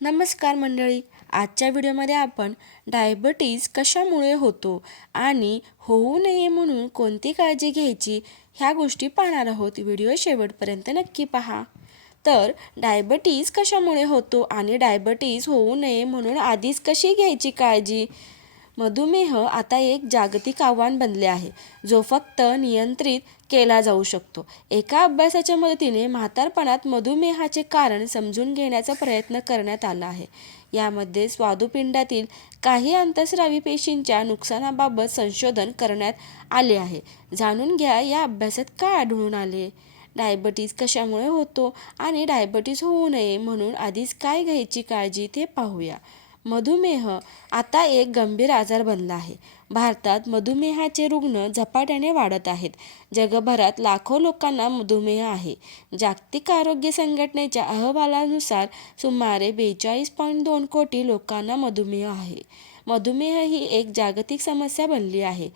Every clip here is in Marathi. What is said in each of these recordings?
नमस्कार मंडळी. आजच्या व्हिडिओमध्ये आपण डायबिटीज कशामुळे होतो आणि होऊ नये म्हणून कोणती काळजी घ्यायची ह्या गोष्टी पाहणार आहोत. व्हिडिओ शेवटपर्यंत नक्की पहा. तर डायबिटीज कशामुळे होतो आणि डायबिटीज होऊ नये म्हणून आधीच कशी घ्यायची काळजी. मधुमेह आता एक जागतिक आव्हान बनले आहे, जो फक्त नियंत्रित केला जाऊ शकतो. एका अभ्यासाच्या मदतीने म्हातारपणात मधुमेहाचे कारण समजून घेण्याचा प्रयत्न करण्यात आला आहे. यामध्ये स्वादुपिंडातील काही अंतःस्रावी पेशींच्या नुकसानाबाबत संशोधन करण्यात आले आहे. जाणून घ्या या अभ्यासात काय आढळून आले, डायबिटीज कशामुळे होतो आणि डायबिटीज होऊ नये म्हणून आधीच काय घ्यायची काळजी ते पाहूया. मधुमेह आता एक गंभीर आजार बनला आहे. भारतात मधुमेहाचे रुग्ण झपाट्याने वाढत आहेत. जगभरात लाखो लोकांना मधुमेह आहे. जागतिक आरोग्य संघटनेच्या अहवालानुसार सुमारे 42.2 कोटी लोकांना मधुमेह आहे. मधुमेह ही एक जागतिक समस्या बनली आहे.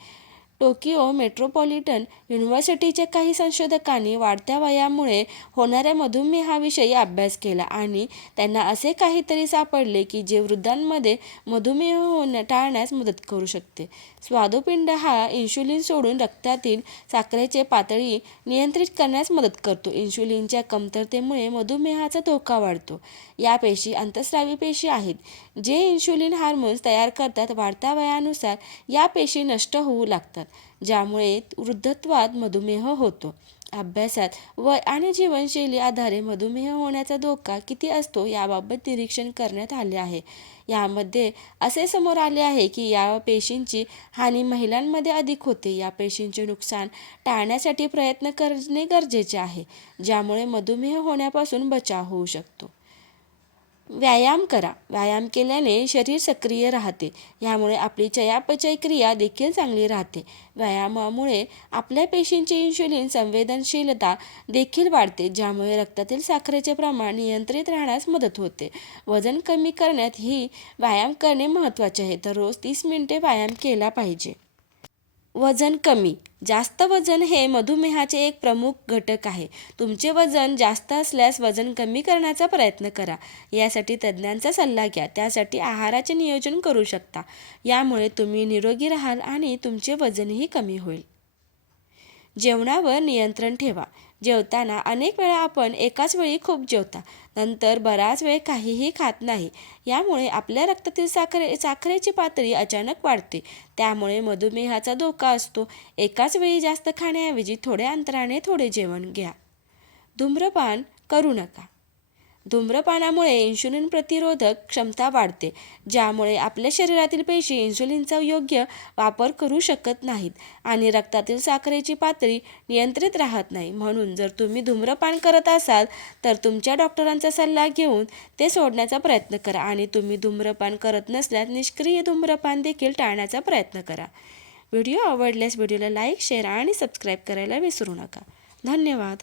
टोकियो मेट्रोपॉलिटन युनिव्हर्सिटीच्या काही संशोधकांनी वाढत्या वयामुळे होणाऱ्या मधुमेहाविषयी अभ्यास केला आणि त्यांना असे काहीतरी सापडले की जे वृद्धांमध्ये मधुमेह टाळण्यास मदत करू शकते. स्वादुपिंड हा इन्शुलिन सोडून रक्तातील साखरेची पातळी नियंत्रित करण्यास मदत करतो. इन्शुलिनच्या कमतरतेमुळे मधुमेहाचा धोका वाढतो. या पेशी अंतःस्रावी पेशी आहेत, जे इन्शुलिन हार्मोन्स तयार करतात. वाढत्या वयानुसार या पेशी नष्ट होऊ लागतात, ज्यामुळे वृद्धत्वात मधुमेह होतो. अभ्यासात वय आणि जीवनशैली आधारे मधुमेह होण्याचा धोका किती असतो याबाबत निरीक्षण करण्यात आले आहे. यामध्ये असे समोर आले आहे की या पेशींची हानी महिलांमध्ये अधिक होते. या पेशींचे नुकसान टाळण्यासाठी प्रयत्न करणे गरजेचे आहे, ज्यामुळे मधुमेह होण्यापासून बचाव होऊ शकतो. व्यायाम करा. व्यायाम केल्याने शरीर सक्रिय राहते. यामुळे आपली चयापचय क्रिया देखील चांगली राहते. व्यायामामुळे आपल्या पेशींची इन्शुलिन संवेदनशीलता देखील वाढते, ज्यामुळे रक्तातील साखरेचे प्रमाण नियंत्रित राहण्यास मदत होते. वजन कमी करण्यात ही व्यायाम करणे महत्त्वाचे आहे. तर रोज 30 मिनिटे व्यायाम केला पाहिजे. वजन कमी. जास्त वजन हे मधुमेहाचे एक प्रमुख घटक आहे. तुमचे वजन जास्त असल्यास वजन कमी करण्याचा प्रयत्न करा. यासाठी तज्ज्ञांचा सल्ला घ्या. त्यासाठी आहाराचे नियोजन करू शकता. यामुळे तुम्ही निरोगी राहाल आणि तुमचे वजनही कमी होईल. जेवणावर नियंत्रण ठेवा. जेवताना अनेक वेळा आपण एकाच वेळी खूप जेवता, नंतर बराच वेळ काहीही खात नाही. यामुळे आपल्या रक्तातील साखरेची पातळी अचानक वाढते. त्यामुळे मधुमेहाचा धोका असतो. एकाच वेळी जास्त खाण्याऐवजी थोड्या अंतराने थोडे जेवण घ्या. धूम्रपान करू नका. धूम्रपानामुळे इन्शुलिन प्रतिरोधक क्षमता वाढते, ज्यामुळे आपल्या शरीरातील पेशी इन्शुलिनचा योग्य वापर करू शकत नाहीत आणि रक्तातील साखरेची पातळी नियंत्रित राहत नाही. म्हणून जर तुम्ही धूम्रपान करत असाल तर तुमच्या डॉक्टरांचा सल्ला घेऊन ते सोडण्याचा प्रयत्न करा आणि तुम्ही धूम्रपान करत नसल्यास निष्क्रिय धूम्रपान देखील टाळण्याचा प्रयत्न करा. व्हिडिओ आवडल्यास व्हिडिओला लाईक, शेअर आणि सबस्क्राईब करायला विसरू नका. धन्यवाद.